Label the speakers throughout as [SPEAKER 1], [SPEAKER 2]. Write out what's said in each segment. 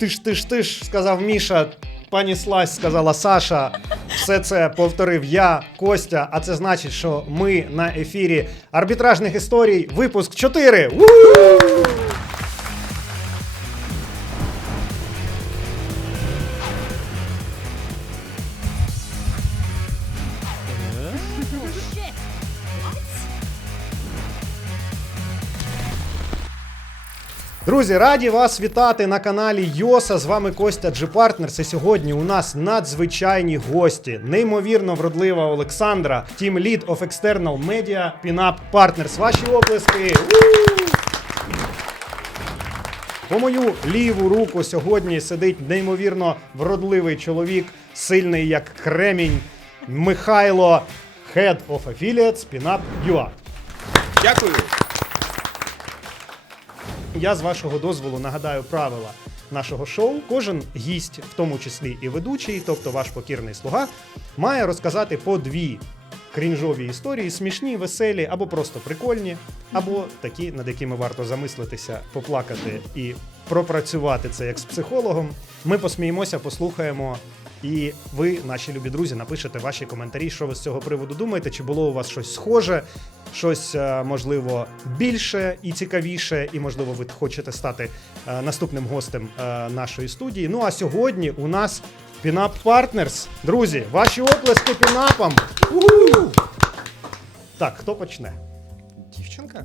[SPEAKER 1] тиш тиш тиш сказав Міша. Пані Слась сказала Саша. Все це повторив я, Костя. А це значить, що ми на ефірі арбітражних історій, випуск 4. У! Друзі, раді вас вітати на каналі Йоса. З вами Костя Partners. І сьогодні у нас надзвичайні гості. Неймовірно вродлива Олександра, Team Lead of External Media, Pinup Partners. Ваші оплески. По мою ліву руку сьогодні сидить неймовірно вродливий чоловік, сильний як кремінь, Михайло, Head of Affiliates, Pinup UA.
[SPEAKER 2] Дякую.
[SPEAKER 1] Я з вашого дозволу нагадаю правила нашого шоу. Кожен гість, в тому числі і ведучий, тобто ваш покірний слуга, має розказати по дві крінжові історії, смішні, веселі або просто прикольні, або такі, над якими варто замислитися, поплакати і пропрацювати це як з психологом. Ми посміємося, послухаємо. І ви, наші любі друзі, напишете ваші коментарі, що ви з цього приводу думаєте, чи було у вас щось схоже, щось е, можливо більше і цікавіше, і можливо ви хочете стати е, наступним гостем е, нашої студії. Ну а сьогодні у нас Пінап Partners. Друзі, ваші оплески пінапам. Так, хто почне?
[SPEAKER 2] Дівчинка?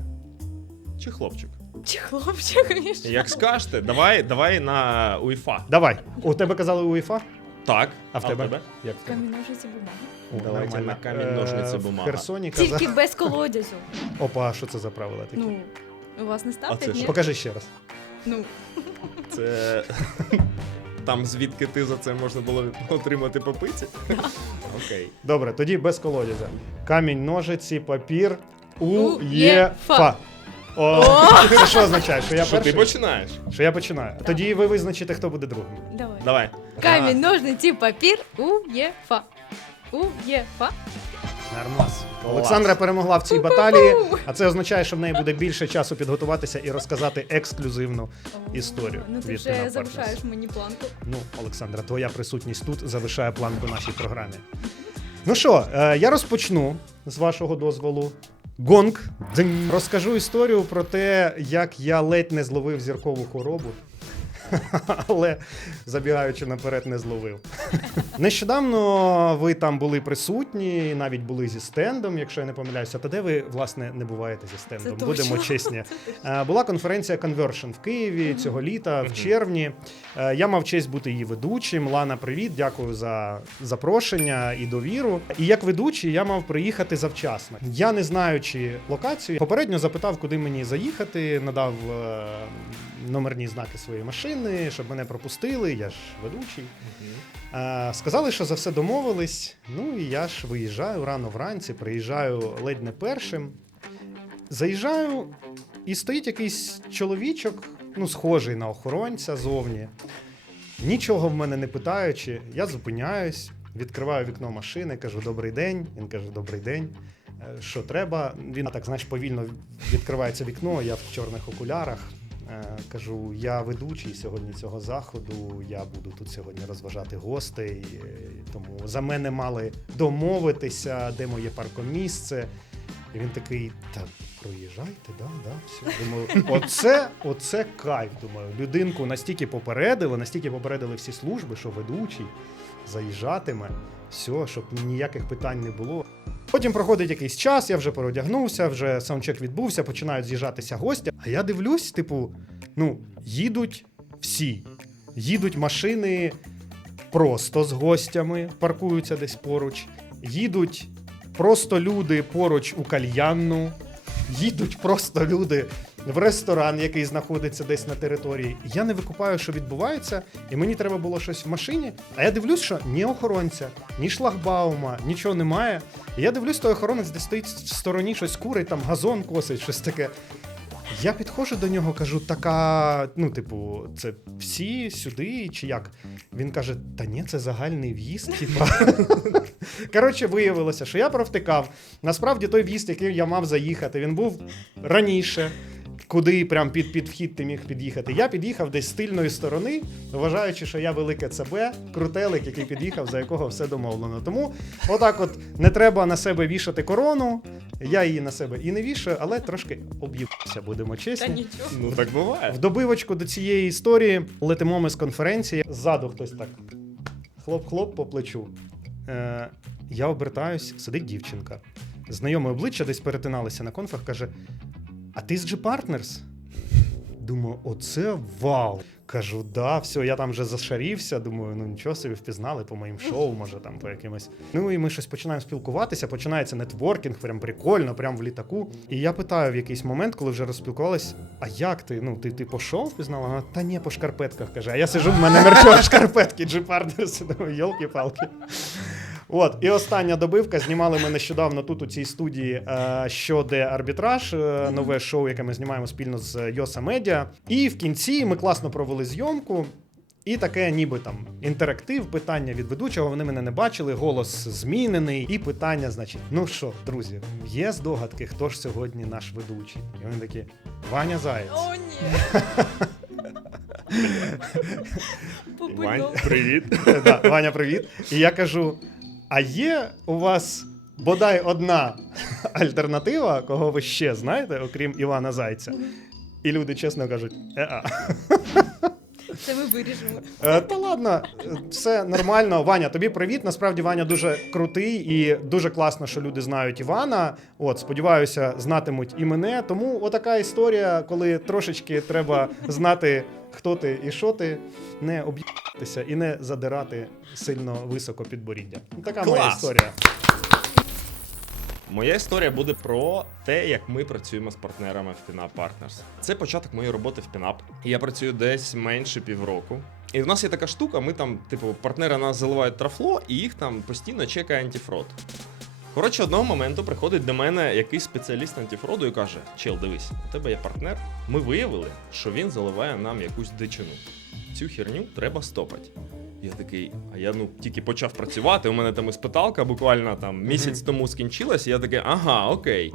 [SPEAKER 2] Чи хлопчик?
[SPEAKER 3] Чи хлопчик?
[SPEAKER 2] Як скажете, давай, давай на УЄФА.
[SPEAKER 1] Давай. У тебе казали УЄФА?
[SPEAKER 2] Так.
[SPEAKER 1] А в тебе? Як в тебе?
[SPEAKER 3] Камінь, ножиці, бумага.
[SPEAKER 1] О,
[SPEAKER 2] Давайте
[SPEAKER 1] нормально.
[SPEAKER 2] на камінь,
[SPEAKER 1] Е,
[SPEAKER 2] ножниці,
[SPEAKER 1] В. Херсоні казали.
[SPEAKER 3] Тільки без колодязю.
[SPEAKER 1] Опа, що це за правила такі?
[SPEAKER 3] Ну, у вас не
[SPEAKER 2] це
[SPEAKER 3] ставлять, ні?
[SPEAKER 1] Покажи ще раз.
[SPEAKER 3] Ну,
[SPEAKER 2] Це. Там звідки ти за це можна було отримати по пиці? Окей.
[SPEAKER 1] Добре, тоді без колодязя. Камінь, ножиці, папір,
[SPEAKER 3] УЄФА.
[SPEAKER 1] УЄФА. О, це що означає? Що я
[SPEAKER 2] Що ти
[SPEAKER 1] перший?
[SPEAKER 2] починаєш?
[SPEAKER 1] Що я починаю. Тоді ви визначите, хто буде другим.
[SPEAKER 3] давай.
[SPEAKER 2] Давай.
[SPEAKER 3] Камінь, ножниці, папір, уєфа. Уєфа.
[SPEAKER 1] Нормас. Олександра перемогла в цій баталії, а це означає, що в неї буде більше часу підготуватися і розказати ексклюзивну історію.
[SPEAKER 3] Ну ти
[SPEAKER 1] від
[SPEAKER 3] вже
[SPEAKER 1] Partners.
[SPEAKER 3] мені планку.
[SPEAKER 1] Ну, Олександра, твоя присутність тут завишає планку нашій програмі. Ну що, е, я розпочну з вашого дозволу. Гонг. Розкажу історію про те, як я ледь не зловив зіркову хворобу. Але забігаючи наперед, не зловив. Нещодавно ви там були присутні, навіть були зі стендом, якщо я не помиляюся. Та де ви, власне, не буваєте зі стендом?
[SPEAKER 3] Це
[SPEAKER 1] Будемо
[SPEAKER 3] точно.
[SPEAKER 1] чесні. Е, Була конференція Conversion в Києві цього літа, в червні. Е, Я мав честь бути її ведучим. Лана, привіт, дякую за запрошення і довіру. І як ведучий я мав приїхати завчасно. Я не знаючи локацію, попередньо запитав, куди мені заїхати, надав е, номерні знаки своєї машини, щоб мене пропустили. Я ж ведучий. Е, Сказали, що за все домовились. Ну і я ж виїжджаю рано вранці, приїжджаю ледь не першим. Заїжджаю, і стоїть якийсь чоловічок, ну, схожий на охоронця зовні. Нічого в мене не питаючи, я зупиняюсь, відкриваю вікно машини, кажу добрий день. Він каже, добрий день. Е, Що треба? Він так, знаєш, повільно відкривається вікно, я в чорних окулярах. Е, Кажу, я ведучий сьогодні цього заходу. Я буду тут сьогодні розважати гостей. е, Тому за мене мали домовитися, де моє паркомісце. І він такий, та проїжджайте, да, да, все. Думаю, оце, оце кайф. Думаю, людинку настільки попередили, настільки попередили всі служби, що ведучий заїжджатиме, все, щоб ніяких питань не було. Потім проходить якийсь час, я вже переодягнувся, вже саундчек відбувся, починають з'їжджатися гості. А я дивлюсь, типу, ну, їдуть всі. Їдуть машини просто з гостями, паркуються десь поруч. Їдуть просто люди поруч у кальянну. Їдуть просто люди в ресторан, який знаходиться десь на території. Я не викупаю, що відбувається, і мені треба було щось в машині. А я дивлюсь, що ні охоронця, ні шлагбаума, нічого немає. І я дивлюсь, той охоронець, де стоїть в стороні щось курить, там газон косить, щось таке. Я підходжу до нього, кажу, така, ну, типу, це всі сюди чи як? Він каже: та ні, це загальний в'їзд. Типа. Коротше, виявилося, що я провтикав. Насправді той в'їзд, який я мав заїхати, він був раніше. Куди прям під, під вхід ти міг під'їхати. Я під'їхав десь з тильної сторони, вважаючи, що я велике ЦБ, крутелик, який під'їхав, за якого все домовлено. Тому отак, от не треба на себе вішати корону. Я її на себе і не вішаю, але трошки об'ївся, будемо
[SPEAKER 3] Та нічого.
[SPEAKER 2] Ну так буває.
[SPEAKER 1] В добивочку до цієї історії летимо ми з конференції. Ззаду хтось так хлоп-хлоп по плечу. Е, я обертаюсь, сидить дівчинка. Знайоме обличчя десь перетиналися на конфах, каже: А ти з G-Partners? Думаю, оце вау. Кажу, да, все, я там вже зашарівся. Думаю, ну нічого собі впізнали по моїм шоу, може там по якимось. Ну і ми щось починаємо спілкуватися. Починається нетворкінг, прям прикольно, прям в літаку. І я питаю в якийсь момент, коли вже розспілкувались, а як ти? Ну, ти, ти по шоу впізнала? Вона, та ні, по шкарпетках каже. А я сижу, в мене мерчові шкарпетки, G-Partners, думаю, йолки-палки. От, і остання добивка. Знімали ми нещодавно тут у цій студії е, що де арбітраж, е, нове шоу, яке ми знімаємо спільно з Йоса Медіа. І в кінці ми класно провели зйомку. І таке, ніби там інтерактив, питання від ведучого. Вони мене не бачили, голос змінений. І питання, значить, ну що, друзі, є здогадки, хто ж сьогодні наш ведучий? І вони такі: Ваня Заєць.
[SPEAKER 3] О, ні.
[SPEAKER 2] Вань, привіт.
[SPEAKER 1] Да, Ваня, привіт. І я кажу: а є у вас бодай одна альтернатива, кого ви ще знаєте, окрім Івана Зайця? І люди чесно кажуть, е-а.
[SPEAKER 3] Це ми виріжемо.
[SPEAKER 1] Е, Та ладно, все нормально. Ваня, тобі привіт. Насправді Ваня дуже крутий і дуже класно, що люди знають Івана. От, сподіваюся, знатимуть і мене. Тому отака історія, коли трошечки треба знати, хто ти і що ти, не об'їтися і не задирати сильно високо підборіддя. Така моя історія.
[SPEAKER 2] Моя історія буде про те, як ми працюємо з партнерами в Pinup Partners. Це початок моєї роботи в Pinup. Я працюю десь менше півроку. І в нас є така штука, ми там, типу, партнери нас заливають трафло, і їх там постійно чекає антифрод. Коротше, одного моменту приходить до мене якийсь спеціаліст антифроду і каже: Чел, дивись, у тебе є партнер. Ми виявили, що він заливає нам якусь дичину. Цю херню треба стопати. Я такий, а я ну тільки почав працювати. У мене там іспиталка буквально там місяць тому скінчилась. І я такий, ага, окей.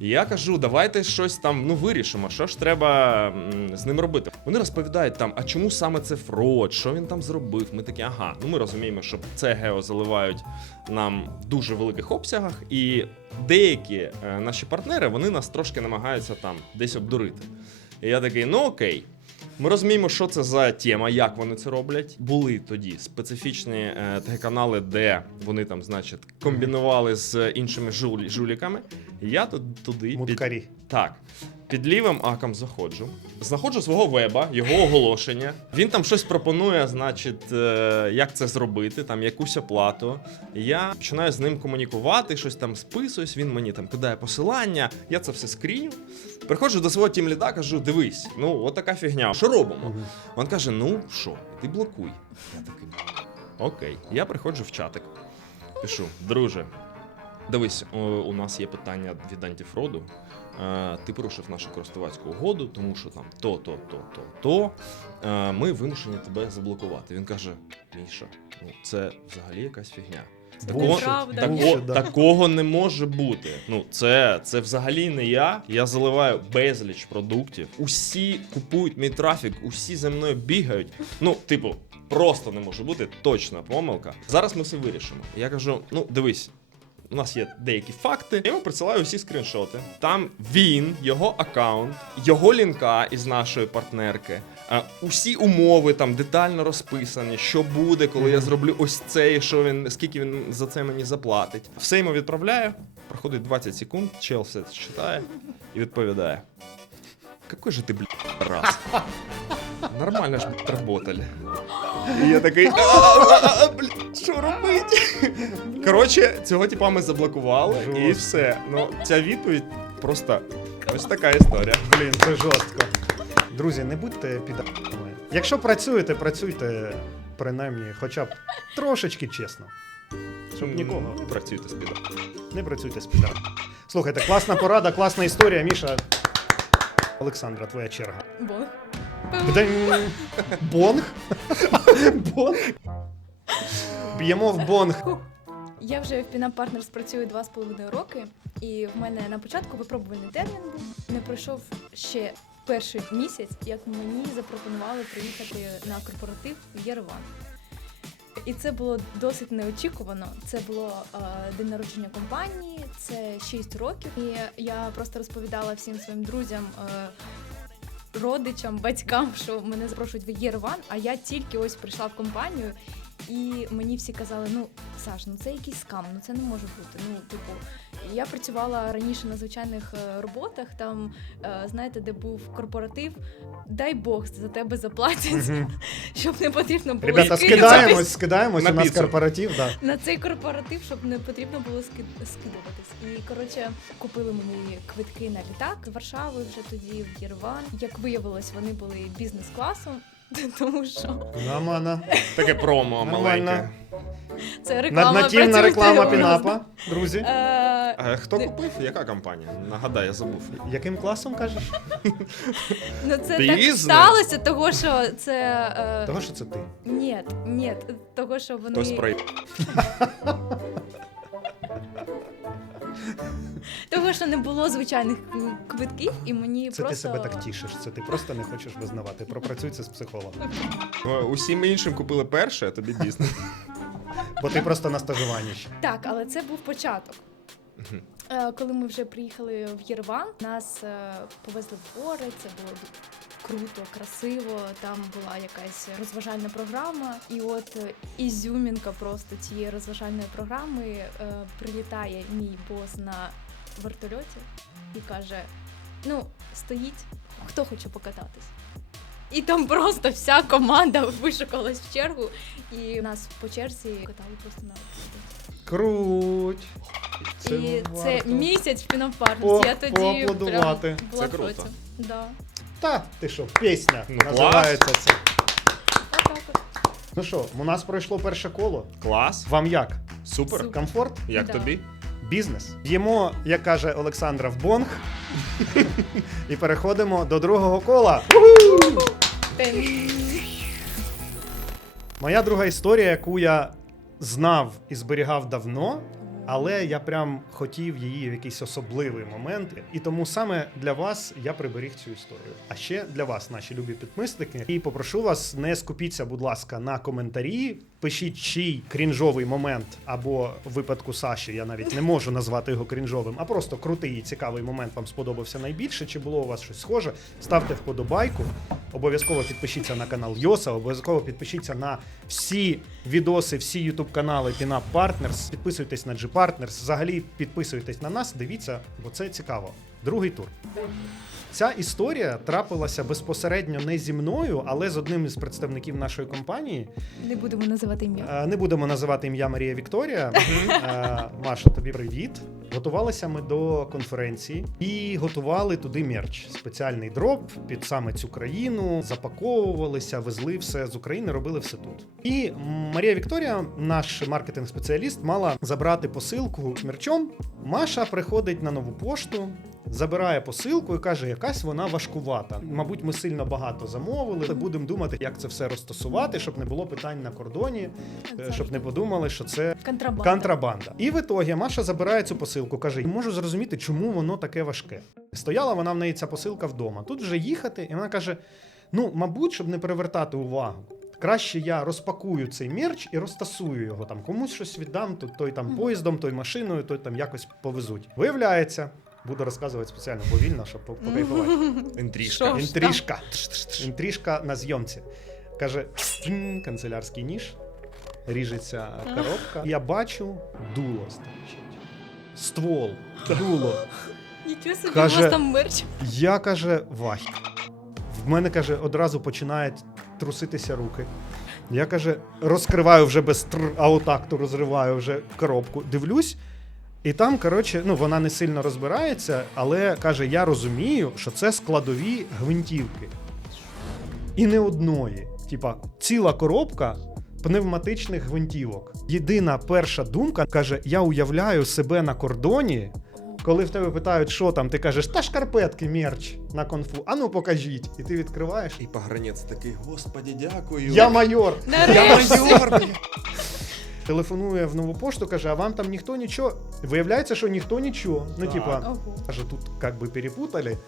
[SPEAKER 2] І я кажу, давайте щось там ну вирішимо, що ж треба м, з ним робити. Вони розповідають там, а чому саме це фрод, що він там зробив. Ми такі, ага, ну ми розуміємо, що це гео заливають нам в дуже великих обсягах, і деякі е, наші партнери вони нас трошки намагаються там десь обдурити. І я такий, ну окей. Ми розуміємо, що це за тема, як вони це роблять. Були тоді специфічні е, телеканали, де вони там, значить, комбінували з іншими жулі, жуліками. Я тут туди під,
[SPEAKER 1] Муткарі.
[SPEAKER 2] так. Під лівим аком заходжу, знаходжу свого веба, його оголошення. Він там щось пропонує, значить, е, як це зробити, там якусь оплату. Я починаю з ним комунікувати, щось там списуюсь. Він мені там кидає посилання, я це все скріню. Приходжу до свого тімліда, кажу: дивись, ну от така фігня. Що робимо? Він каже: Ну що, ти блокуй. Я такий. Окей. Я приходжу в чатик. Пишу, друже, дивись, у нас є питання від антифроду. Е, Ти порушив нашу користувацьку угоду, тому що там то, то, то, то, то. Е, Ми вимушені тебе заблокувати. Він каже: Міша, ну це взагалі якась фігня. Такого,
[SPEAKER 3] неправда.
[SPEAKER 2] тако-
[SPEAKER 1] да.
[SPEAKER 2] такого не може бути. Ну, це, це взагалі не я. Я заливаю безліч продуктів. Усі купують мій трафік, усі за мною бігають. Ну, типу, просто не може бути точна помилка. Зараз ми все вирішимо. Я кажу: ну, дивись. У нас є деякі факти. Я йому присилаю усі скріншоти. Там він, його аккаунт, його лінка із нашої партнерки. е, Усі умови там детально розписані, що буде, коли я зроблю ось це, і що він, скільки він за це мені заплатить. Все йому відправляю. Проходить 20 секунд, чел все читає і відповідає: Какой же ти, блядь, раз? Нормально ж блядь. І я такий, «А, а, а, що робити? Коротше, цього типа ми заблокували і
[SPEAKER 1] Жорстко.
[SPEAKER 2] все. Ну, ця відповідь просто ось така історія.
[SPEAKER 1] Блін, це жорстко. Друзі, не будьте підарами. Якщо працюєте, працюйте принаймні хоча б трошечки чесно. Щоб нікого.
[SPEAKER 2] Не працюйте з підом.
[SPEAKER 1] Не працюйте з підарами. Слухайте, класна порада, класна історія. Міша. Олександра, твоя черга.
[SPEAKER 3] Бонг.
[SPEAKER 1] Бдень. Бонг? Бонг? Б'ємо в бонг.
[SPEAKER 3] Я вже в Pinap Partners працюю два з половиною роки, і в мене на початку випробувальний термін був. Не пройшов ще перший місяць, як мені запропонували приїхати на корпоратив в Єреван. І це було досить неочікувано. Це було е, день народження компанії, це 6 років. І я просто розповідала всім своїм друзям, е, родичам, батькам, що мене запрошують в Єрван, а я тільки ось прийшла в компанію. І мені всі казали: ну Саш, ну це якийсь скам, ну це не може бути. Ну, типу, я працювала раніше на звичайних е, роботах. Там е, знаєте, де був корпоратив. Дай Бог за тебе заплатять, щоб не потрібно було
[SPEAKER 1] Ребята, скидаємось, скидаємось.
[SPEAKER 2] На
[SPEAKER 1] У нас корпоратив, да.
[SPEAKER 3] на цей корпоратив, щоб не потрібно було ски- скидуватись. І коротше купили мені квитки на літак з Варшави вже тоді в Єреван. Як виявилось, вони були бізнес-класом. Тому що
[SPEAKER 1] Нормально.
[SPEAKER 2] Таке промо
[SPEAKER 1] Нормально.
[SPEAKER 2] маленьке.
[SPEAKER 3] це реклама.
[SPEAKER 1] Наднативна
[SPEAKER 3] працюйте
[SPEAKER 1] реклама
[SPEAKER 3] образно.
[SPEAKER 1] пінапа, друзі.
[SPEAKER 3] Е,
[SPEAKER 2] хто
[SPEAKER 3] Ти-
[SPEAKER 2] купив? Яка компанія? Нагадай, я забув.
[SPEAKER 1] Яким класом кажеш?
[SPEAKER 3] Ну це
[SPEAKER 2] Бізнес?
[SPEAKER 3] так сталося, того що це. Е...
[SPEAKER 1] Того, що це ти.
[SPEAKER 3] Ні, ні, того, що вони.
[SPEAKER 2] Хтось про
[SPEAKER 3] Того, що не було звичайних квитків, і мені
[SPEAKER 1] Це
[SPEAKER 3] просто.
[SPEAKER 1] ти себе так тішиш. Це ти просто не хочеш визнавати. Пропрацюй це з психологом.
[SPEAKER 2] Е, Усім іншим купили перше, а тобі бізнес.
[SPEAKER 1] Бо ти просто на стажуванні ще.
[SPEAKER 3] Так, але це був початок. Е, Коли ми вже приїхали в Єреван, нас е, повезли в гори, це було круто, красиво. Там була якась розважальна програма. І от е, ізюмінка просто цієї розважальної програми е, прилітає мій бос на вертольоті і каже: ну, стоїть, хто хоче покататись. І там просто вся команда вишукалась в чергу, і нас по черзі катали просто на.
[SPEAKER 1] Круть.
[SPEAKER 3] і
[SPEAKER 1] варто.
[SPEAKER 3] це місяць в Пінопарці. Я тоді прям була
[SPEAKER 2] Це круто.
[SPEAKER 3] Да.
[SPEAKER 1] Та, ти що, пісня
[SPEAKER 2] Ну,
[SPEAKER 1] називається це. Ну що, у нас пройшло перше коло.
[SPEAKER 2] Клас.
[SPEAKER 1] Вам як?
[SPEAKER 2] Супер.
[SPEAKER 3] Супер.
[SPEAKER 1] Комфорт?
[SPEAKER 2] Як
[SPEAKER 3] Да.
[SPEAKER 2] тобі?
[SPEAKER 1] Бізнес. Б'ємо, як каже Олександра, в бонг. І переходимо до другого кола. Моя друга історія, яку я знав і зберігав давно, але я прям хотів її в якийсь особливий момент. І тому саме для вас я приберіг цю історію. А ще для вас, наші любі підписники. І попрошу вас, не скупіться, будь ласка, на коментарі. Пишіть чий крінжовий момент, або в випадку Саші, я навіть не можу назвати його крінжовим, а просто крутий і цікавий момент вам сподобався найбільше. Чи було у вас щось схоже? Ставте вподобайку. Обов'язково підпишіться на канал Йоса, обов'язково підпишіться на всі відоси, всі ютуб канали Пінап Partners. Підписуйтесь на G Partners. Взагалі підписуйтесь на нас, дивіться, бо це цікаво. Другий тур. Ця історія трапилася безпосередньо не зі мною, але з одним із представників нашої компанії.
[SPEAKER 3] Не будемо називати ім'я.
[SPEAKER 1] Е, Не будемо називати ім'я Марія Вікторія. Е, Маша, тобі привіт. Готувалися ми до конференції і готували туди мерч. Спеціальний дроп під саме цю країну. Запаковувалися, везли все з України, робили все тут. І Марія Вікторія, наш маркетинг-спеціаліст, мала забрати посилку з мерчом. Маша приходить на нову пошту. Забирає посилку і каже, якась вона важкувата. Мабуть, ми сильно багато замовили. Будемо думати, як це все розтасувати, щоб не було питань на кордоні, е, щоб не подумали, що це
[SPEAKER 3] Контрабанда.
[SPEAKER 1] контрабанда. І в ітогі Маша забирає цю посилку, каже: можу зрозуміти, чому воно таке важке. Стояла вона в неї ця посилка вдома. Тут вже їхати, і вона каже: ну, мабуть, щоб не привертати увагу. Краще я розпакую цей мерч і розтасую його там. Комусь щось віддам, то той там поїздом, той машиною, той там якось повезуть. Виявляється, буду розказувати спеціально повільно, щоб по- покайфувати.
[SPEAKER 2] Інтрижка.
[SPEAKER 1] Інтрижка. Інтрижка на зйомці. Каже: канцелярський ніж, ріжеться коробка. Я бачу, дуло стирчить. Ствол, дуло.
[SPEAKER 3] Нічого собі,
[SPEAKER 1] Каже-
[SPEAKER 3] у вас там мерч.
[SPEAKER 1] Я каже, вах. В мене каже, одразу починають труситися руки. Я каже, розкриваю вже без тр, а отак то розриваю вже коробку. Дивлюсь, і там, коротше, ну вона не сильно розбирається, але каже, я розумію, що це складові гвинтівки. І не одної. Типа, ціла коробка пневматичних гвинтівок. Єдина перша думка каже: я уявляю себе на кордоні. Коли в тебе питають, що там, ти кажеш, та шкарпетки мерч на конфу. А ну покажіть. І ти відкриваєш.
[SPEAKER 2] І погранець такий, господі, дякую.
[SPEAKER 1] Я майор.
[SPEAKER 2] Я майор.
[SPEAKER 1] Телефонує в нову пошту, каже: а вам там ніхто нічого. Виявляється, що ніхто нічого. Ну, типа, каже, тут як би перепутали.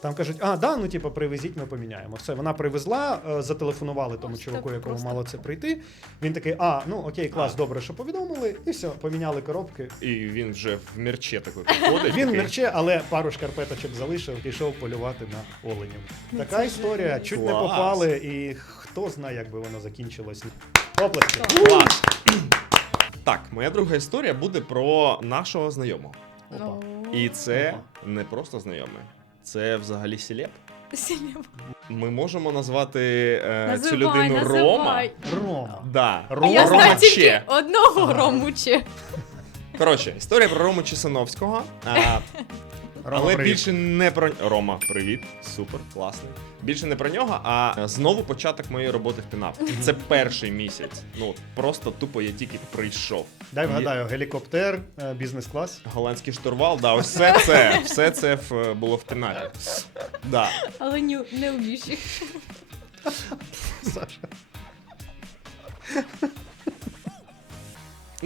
[SPEAKER 1] Там кажуть, а, да, ну типа, привезіть, ми поміняємо. Все, вона привезла, е, зателефонували тому
[SPEAKER 3] Ось
[SPEAKER 1] чуваку,
[SPEAKER 3] так
[SPEAKER 1] якому
[SPEAKER 3] просто.
[SPEAKER 1] мало це прийти. Він такий, а, ну окей, клас,
[SPEAKER 2] А.
[SPEAKER 1] добре, що повідомили, і все, поміняли коробки.
[SPEAKER 2] І він вже в мерче такий приходить.
[SPEAKER 1] Він
[SPEAKER 2] такий,
[SPEAKER 1] мерче, але пару шкарпеточок залишив, пішов полювати на оленів.
[SPEAKER 3] Ну,
[SPEAKER 1] Така
[SPEAKER 3] це
[SPEAKER 1] історія,
[SPEAKER 3] жесть.
[SPEAKER 1] чуть не попали, і хто знає, як би воно закінчилось. Оплески.
[SPEAKER 2] Клас. Так, моя друга історія буде про нашого знайомого.
[SPEAKER 1] Опа.
[SPEAKER 2] І це
[SPEAKER 1] Опа.
[SPEAKER 2] не просто знайомий, це взагалі
[SPEAKER 3] сілеп.
[SPEAKER 2] Ми можемо назвати е, цю людину Рома.
[SPEAKER 3] називай.
[SPEAKER 1] Рома.
[SPEAKER 2] Да.
[SPEAKER 1] Рома
[SPEAKER 3] я знаю
[SPEAKER 2] Рома
[SPEAKER 3] тільки
[SPEAKER 2] Че.
[SPEAKER 3] одного
[SPEAKER 1] Ага.
[SPEAKER 3] Рому Че.
[SPEAKER 2] Коротше, історія про Рому Чесановського. А,
[SPEAKER 1] Рома,
[SPEAKER 2] але
[SPEAKER 1] привіт.
[SPEAKER 2] більше не про Рома, привіт, супер, класний. Більше не про нього, а знову початок моєї роботи в Пінап. Це перший місяць. Ну просто тупо я тільки прийшов.
[SPEAKER 1] Дай вгадаю, гелікоптер, е, бізнес-клас.
[SPEAKER 2] Голландський штурвал, да, ось все це, все це було в Пінапі. Да.
[SPEAKER 3] Але не, не в.
[SPEAKER 1] Саша.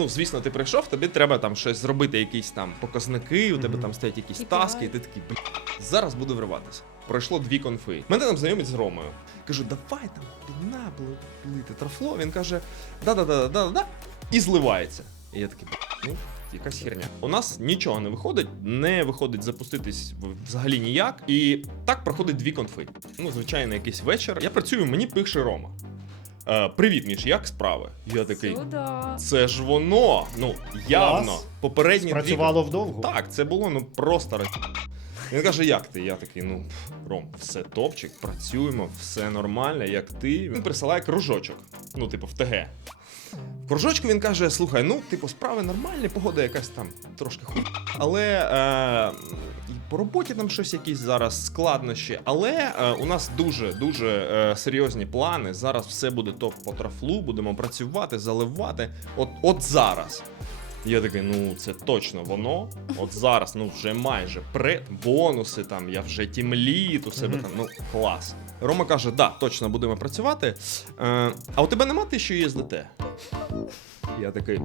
[SPEAKER 2] Ну, звісно, ти прийшов, тобі треба там щось зробити, якісь там показники, у тебе там стоять якісь таски, і ти такий, «Бля, зараз буду вриватися. Пройшло дві конфи. Мене там знайомить з Ромою. Кажу, давай там піна лити трафло. Він каже, да-да-да-да-да-да, і зливається. І я такий, ну, якась херня. У нас нічого не виходить, не виходить запуститись взагалі ніяк. І так проходить дві конфи. Ну, звичайно, якийсь вечір. Я працюю, мені пише Рома. Е, Привіт, Міш, як справи? Я такий.
[SPEAKER 3] Сюда.
[SPEAKER 2] Це ж воно. Ну, явно.
[SPEAKER 1] Клас.
[SPEAKER 2] Попередні дві-
[SPEAKER 1] Працювало вдовго.
[SPEAKER 2] Так, це було ну просто. Він каже, як ти? Я такий, ну, Ром, все топчик, працюємо, все нормально, як ти. Він присилає кружочок. Ну, типу, в ТГ. В кружочку він каже: слухай, ну, типу, справи нормальні, погода якась там трошки хуй. Але е, по роботі там щось якісь зараз складнощі. Але е, у нас дуже дуже е, серйозні плани. Зараз все буде топ по трафлу, будемо працювати, заливати. От, от зараз. Я такий, ну це точно воно. От зараз, ну вже майже пред, бонуси там, я вже тімліт у себе там. Ну клас. Рома каже, да, точно будемо працювати. Е, а у тебе нема ти що ЄСДТ? Я такий.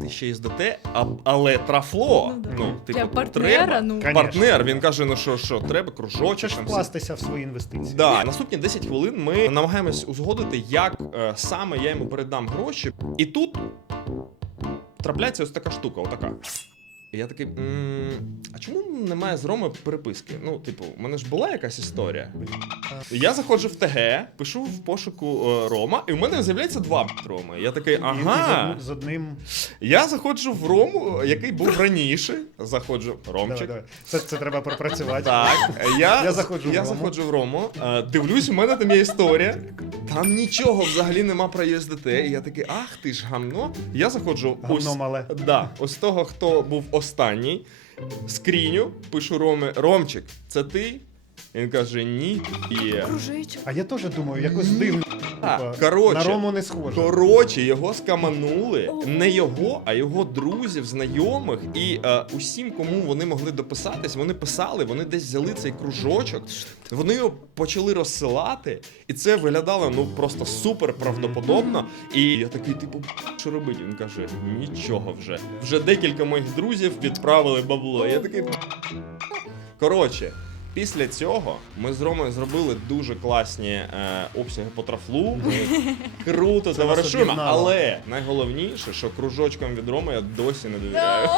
[SPEAKER 2] Ти ще ЄСДТ, а, але трафло.
[SPEAKER 3] Ну, да.
[SPEAKER 2] Ну, типу,
[SPEAKER 3] Для партнера,
[SPEAKER 2] треба.
[SPEAKER 3] ну.
[SPEAKER 1] Конечно.
[SPEAKER 2] Партнер, він каже, ну що, що, треба кружочок.
[SPEAKER 1] Хочеш
[SPEAKER 2] там,
[SPEAKER 1] вкластися в свої інвестиції.
[SPEAKER 2] Да, наступні 10 хвилин ми намагаємось узгодити, як е, саме я йому передам гроші. І тут трапляється ось така штука, отака. І я такий. «М, А чому немає з Роми переписки? Ну, типу, у мене ж була якась історія. Я заходжу в ТГ, пишу в пошуку е, Рома, і в мене з'являється два Роми. Я такий,
[SPEAKER 1] І- і
[SPEAKER 2] ага.
[SPEAKER 1] з, з одним.
[SPEAKER 2] Я заходжу в Рому, який був раніше. Заходжу,
[SPEAKER 1] Давай,
[SPEAKER 2] Ромчик.
[SPEAKER 1] давай. Це, це треба пропрацювати.
[SPEAKER 2] Так, я,
[SPEAKER 1] Я заходжу в
[SPEAKER 2] я
[SPEAKER 1] Рому.
[SPEAKER 2] заходжу в Рому, е, дивлюсь, у мене там є історія. Там нічого взагалі нема про ЄСДТ. І я такий, ах ти ж гамно. Я заходжу ось,
[SPEAKER 1] Гавно мале.
[SPEAKER 2] да, ось того, хто був останній. Скріню, пишу Роми, Ромчик, це ти? Він каже, ні. І...
[SPEAKER 3] Кружечок.
[SPEAKER 1] А я теж думаю, якось дивно.
[SPEAKER 2] А,
[SPEAKER 1] типа,
[SPEAKER 2] коротше,
[SPEAKER 1] на Рому не схоже.
[SPEAKER 2] Коротше, його скаманули. Не його, а його друзів, знайомих. І е, усім, кому вони могли дописатись, вони писали, вони десь взяли цей кружочок, вони його почали розсилати, і це виглядало ну просто супер правдоподобно. І я такий, типу, що робити? Він каже: нічого вже. Вже декілька моїх друзів відправили бабло. Я такий. Коротше. Після цього ми з Ромою зробили дуже класні е, обсяги по трафлу. Ми круто
[SPEAKER 1] об'єднало.
[SPEAKER 2] Але найголовніше, що кружочкам від Роми я досі не довіряю.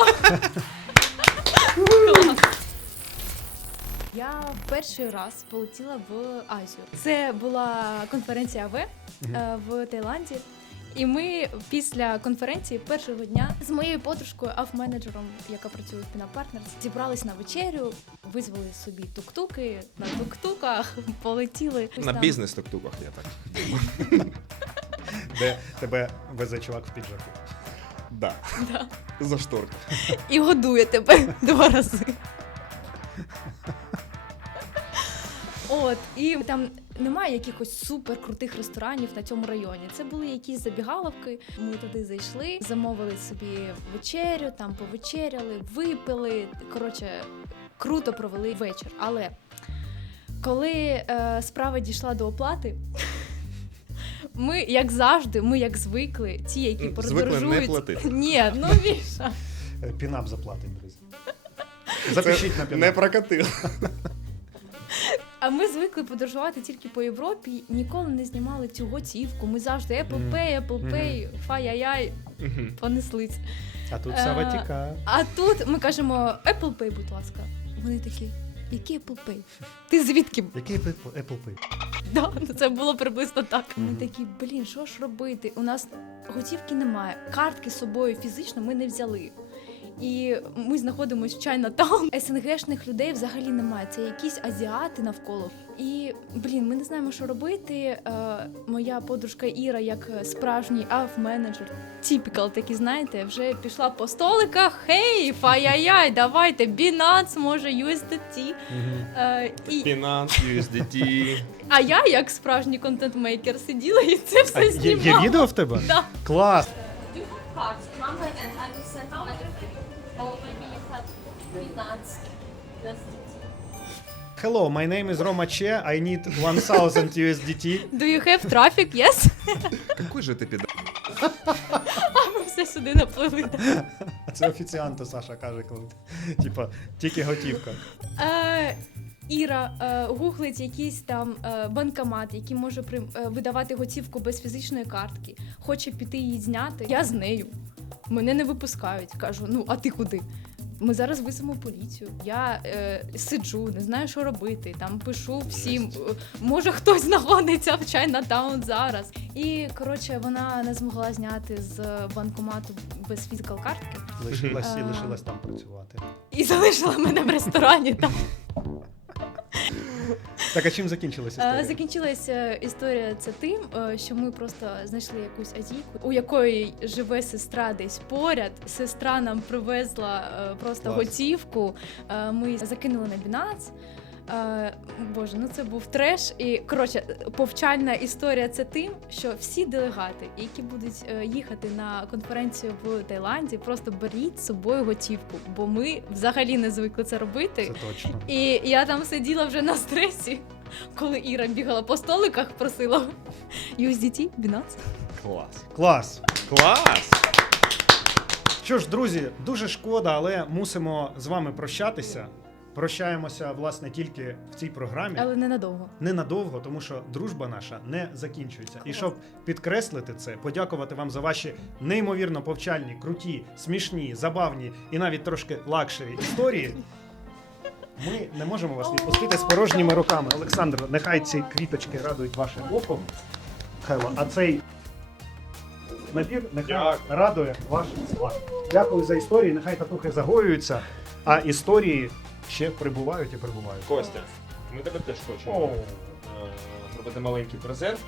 [SPEAKER 3] Я перший раз полетіла в Азію. Це була конференція АВ е, в Таїланді. І ми після конференції першого дня з моєю подружкою, ав-менеджером, яка працює в Pina Partners, зібрались на вечерю, визвали собі тук-туки, на тук-туках полетіли.
[SPEAKER 2] На
[SPEAKER 3] Там-
[SPEAKER 2] бізнес туктуках я так.
[SPEAKER 1] Де тебе везе чувак в піджаку.
[SPEAKER 2] Да.
[SPEAKER 3] Да.
[SPEAKER 2] За шторки.
[SPEAKER 3] І годує тебе два рази. От, і там немає якихось супер крутих ресторанів на цьому районі. Це були якісь забігаловки. Ми туди зайшли, замовили собі вечерю, там повечеряли, випили. Коротше, круто провели вечір. Але коли е, справа дійшла до оплати, Ми, як завжди, ми як звикли, ті, які
[SPEAKER 2] Звикли
[SPEAKER 3] подорожують.
[SPEAKER 2] платити.
[SPEAKER 3] Ні, ну Міша.
[SPEAKER 1] Е, Пінап заплатить, друзі. Запишіть на
[SPEAKER 2] Не
[SPEAKER 1] пінап.
[SPEAKER 2] прокатило.
[SPEAKER 3] А ми звикли подорожувати тільки по Європі, ніколи не знімали цю готівку. Ми завжди Apple Pay, Apple Pay, фай-яй-яй, понеслись.
[SPEAKER 1] А тут
[SPEAKER 3] Е,
[SPEAKER 1] все.
[SPEAKER 3] А тут ми кажемо Apple Pay, будь ласка. Вони такі, який Apple Pay? Ти звідки?
[SPEAKER 1] Який Apple Apple Pay?
[SPEAKER 3] Да, ну це було приблизно так. Ми такі, блін, що ж робити? У нас готівки немає, картки з собою фізично ми не взяли. І ми знаходимося в Чайнатаун. СНГшних людей взагалі немає. Це якісь азіати навколо. І блін, ми не знаємо, що робити. Е, моя подружка Іра, як справжній АФ-менеджер, тіпікал такі, знаєте, вже пішла по столиках. Хей, фай-яй-яй, давайте, Binance, може, USDT. Е, і,
[SPEAKER 2] Binance, USDT.
[SPEAKER 3] а я, як справжній контент-мейкер, сиділа і це все знімала.
[SPEAKER 1] є відео в тебе?
[SPEAKER 3] Да.
[SPEAKER 1] Клас!
[SPEAKER 4] Do you have cards number and
[SPEAKER 1] Hello, my name is Roma Che. I need 1000 USDT.
[SPEAKER 3] Do you have traffic? Yes?
[SPEAKER 2] Какой же ти піде?
[SPEAKER 3] А ми все сюди наплили.
[SPEAKER 1] Це офіціанту Саша каже, коли типа тільки готівка.
[SPEAKER 3] Е, Іра е, гуглить якийсь там е, банкомат, який може прим- е, видавати готівку без фізичної картки. Хоче піти її зняти. Я з нею. Мене не випускають. Кажу, ну а ти куди? Ми зараз висимо поліцію. Я е, сиджу, не знаю, що робити. Там пишу всім. е, Може, хтось знаходиться в Чайнатаун зараз. І коротше, вона не змогла зняти з банкомату без фізикал картки
[SPEAKER 1] Лишилась і лишилась там працювати.
[SPEAKER 3] і залишила мене в ресторані. Там
[SPEAKER 1] Так, а чим закінчилася
[SPEAKER 3] Е,
[SPEAKER 1] історія?
[SPEAKER 3] Закінчилася історія це тим, е, що ми просто знайшли якусь азійку, у якої живе сестра десь поряд. Сестра нам привезла е, просто
[SPEAKER 1] Клас.
[SPEAKER 3] готівку. Е, Ми закинули на Binance. Е, Боже, ну це був треш. І коротше, повчальна історія це тим, що всі делегати, які будуть е, їхати на конференцію в Таїланді, просто беріть з собою готівку, бо ми взагалі не звикли це робити.
[SPEAKER 1] Це точно.
[SPEAKER 3] І я там сиділа вже на стресі, коли Іра бігала по столиках, просила USDT, Binance.
[SPEAKER 2] Клас.
[SPEAKER 1] Клас.
[SPEAKER 2] Клас!
[SPEAKER 1] Що ж, друзі, дуже шкода, але мусимо з вами прощатися. Прощаємося, власне, тільки в цій програмі.
[SPEAKER 3] Але ненадовго.
[SPEAKER 1] Ненадовго, тому що дружба наша не закінчується. І щоб підкреслити це, подякувати вам за ваші неймовірно повчальні, круті, смішні, забавні і навіть трошки лакшері історії. Ми не можемо вас відпустити з порожніми руками. Олександр, нехай ці квіточки радують ваше око. Михайло, а цей набір нехай
[SPEAKER 2] Дякую.
[SPEAKER 1] радує ваш смак. Дякую за історії. Нехай татухи загоюються, а історії ще прибувають і прибувають.
[SPEAKER 2] Костя, ми тебе теж хочемо
[SPEAKER 1] О.
[SPEAKER 2] е, зробити маленький презент.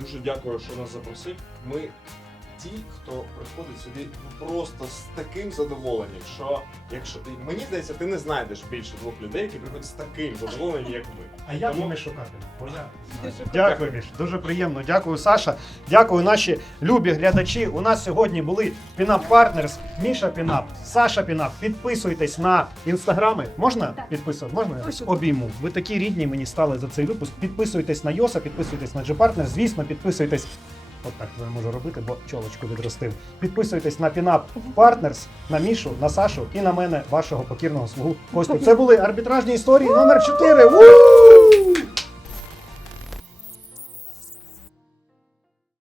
[SPEAKER 2] Дуже дякую, що нас запросив. Ми ті, хто приходить сюди ну, просто з таким задоволенням, що якщо ти мені здається, ти не знайдеш більше двох людей, які приходять з таким задоволенням, як ми.
[SPEAKER 1] А я
[SPEAKER 2] Тому-
[SPEAKER 1] не шукати. Дякую, Міш. Дуже приємно. Дякую, Саша. Дякую, наші любі глядачі. У нас сьогодні були Пінап Партнерс, Міша Пінап, Саша Пінап. Підписуйтесь на інстаграми. Можна підписувати? Можна я обійму? Ви такі рідні мені стали за цей випуск. Підписуйтесь на Йоса, підписуйтесь на G-Partner. Звісно, підписуйтесь. От так це можу робити, бо чолочку відростив. Підписуйтесь на Пінап Партнерс, на Мішу, на Сашу і на мене, вашого покірного слугу Костю. Це були арбітражні історії номер 4. Ву!